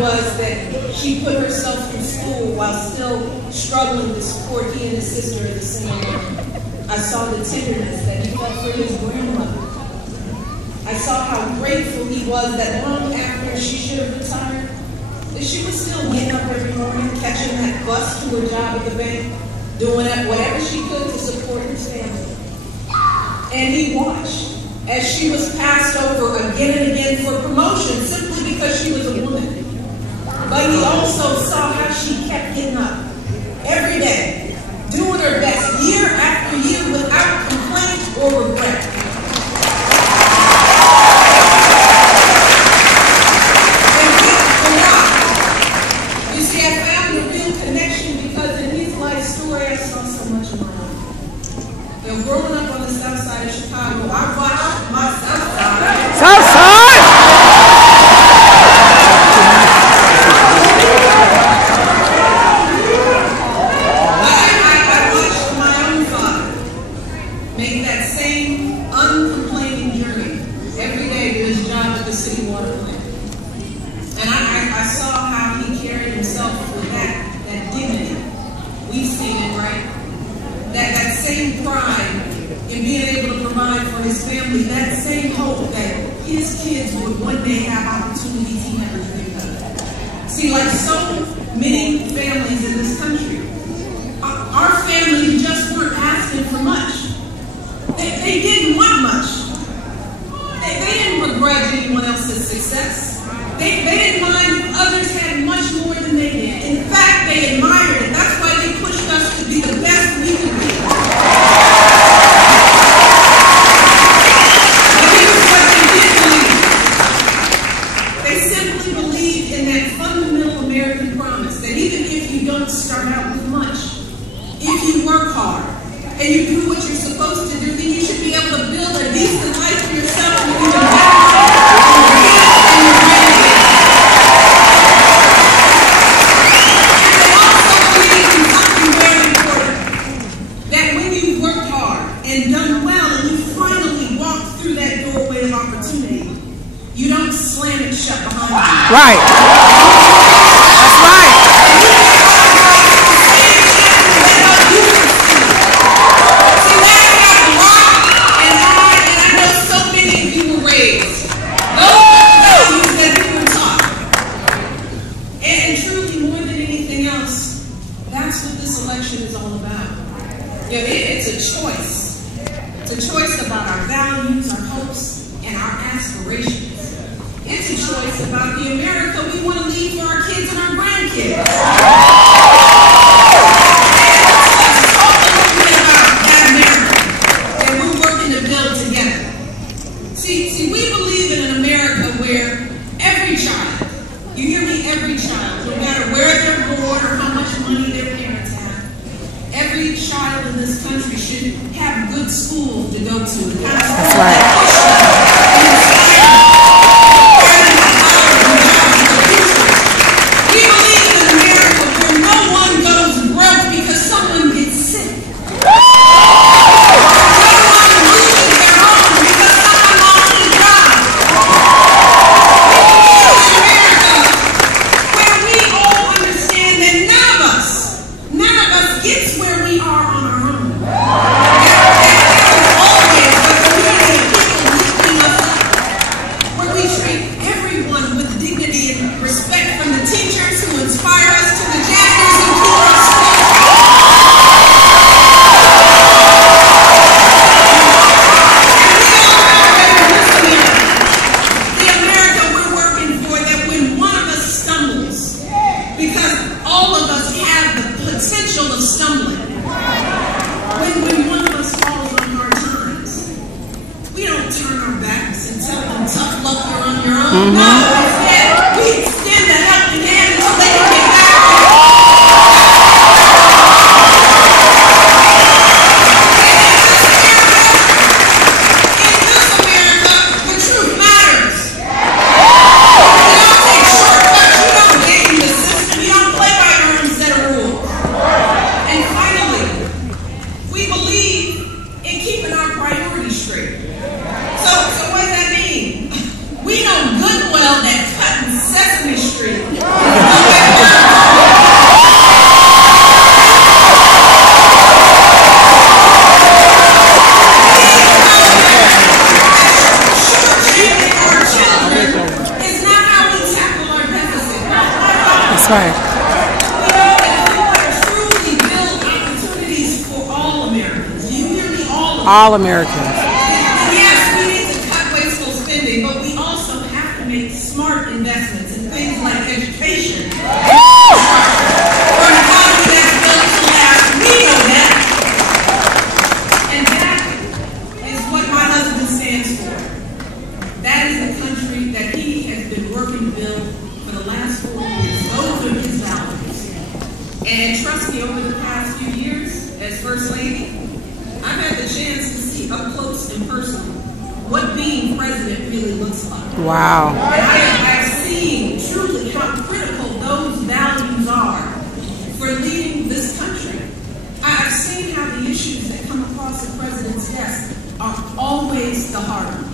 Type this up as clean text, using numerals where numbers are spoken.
was that she put herself through school while still struggling to support he and his sister at the same time. I saw the tenderness that he felt for his grandmother. I saw how grateful he was that long after she should have retired, that she was still getting up every morning, catching that bus to her job at the bank, doing whatever she could to support his family. And he watched as she was passed over again and again for promotion simply because she was a woman. But he also saw how she kept getting up every day, doing her best year after year without complaint or regret. And the why? You see, I found a real connection because in his life story I saw so much of my own. You know, growing up on the south side of Chicago, I watched my south side. South side! That same hope that his kids would one day have opportunities he never dreamed of. See, like so many families in this country, our family just weren't asking for much. They didn't want much. They didn't begrudge anyone else's success. They didn't mind if others had much more than they did. In fact, they admired it. That's why they pushed us to be the best we could be. Start out with much. If you work hard and you do what you're supposed to do, then you should be able to build a decent life for yourself and even better for your kids and your grandkids. And they also believe in something very important, that when you've worked hard and done well and you finally walk through that doorway of opportunity, you don't slam it shut behind you. Right. That's right. It's a choice. It's a choice about our values, our hopes, and our aspirations. It's a choice about the America we want to leave for our kids and our grandkids. Let's talk a little bit about that America that we're working to build together. See, we believe in an America where every child, you hear me, every child, no matter where they're born or how much money their parents have, every child in this country should have good schools to go to. That's right. We believe in an America where no one goes broke because someone gets sick. No one loses their home because someone lost their job. We believe in an America where we all understand that none of us gets where we are on our own. There's always a community of people lifting us up, where we treat everyone with dignity and respect, from the teachers who inspire us to the janitors who keep us safe. The America we're working for, that when one of us stumbles, because all of us have the potential of stumbling, when one of us falls on hard times, we don't turn our backs and tell them, tough luck, you're on your own. No, instead, we extend a helping hand until they can get back. In this America, the truth matters. You don't take shortcuts, you don't game the system, you don't play by your own set of rules. And finally, we believe in keeping our priorities straight. So what does that mean? We know good and well that right. We know that we want to truly build opportunities for all Americans. Do you hear me? All of them. All Americans. Yes, we need to cut wasteful spending, but we also have to make smart investments in things like education. For an economy that's built to last. We know that. And that is what my husband stands for. That is the country that he has been working to build for the last 4 years. Those are his values. And trust me, over the past few years, as First Lady, I've had the chance to see up close and personal what being president really looks like. Wow. And I have seen truly how critical those values are for leading this country. I've seen how the issues that come across the president's desk are always the hard ones.